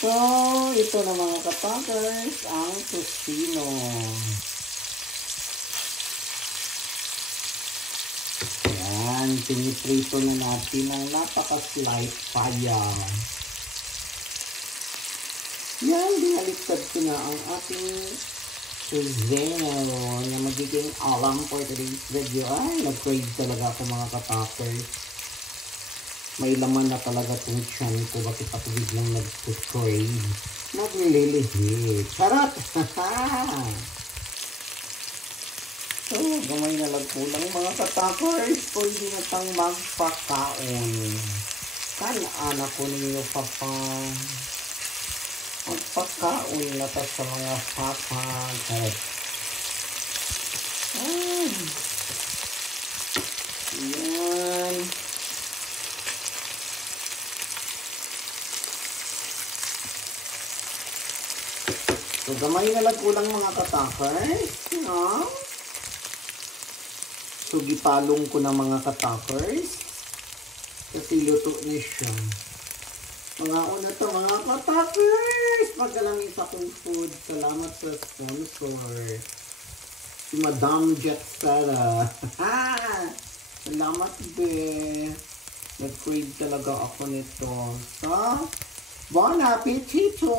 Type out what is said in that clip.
So, ito na mga katakers, ang tocino. Yan, piniprito na natin ng napaka-slight fire. Yan, binaliktad ko na ang ating tocino na magiging alam for today's video. Ay, nag-crave talaga ako mga katakers. May laman na talaga itong tiyan ko. Bakit ako biglang nag-crave? Naglilihit. Charot! So, gamay na lang po lang mga katakers. Pwede na tang magpakaon. Anak ko ninyo papa. Magpakaon na ta sa mga papa. Charot. Yan. So, gamay na lang kulang mga katakers. No? So, gipalong ko na mga katakers. Kasi luto na siya. Mga una to mga katakers. Pagkalamin sa akong food. Salamat sa sponsor. Si Madam Jet Sara. Salamat be. Nag-crave talaga ako nito. So, bon appetito!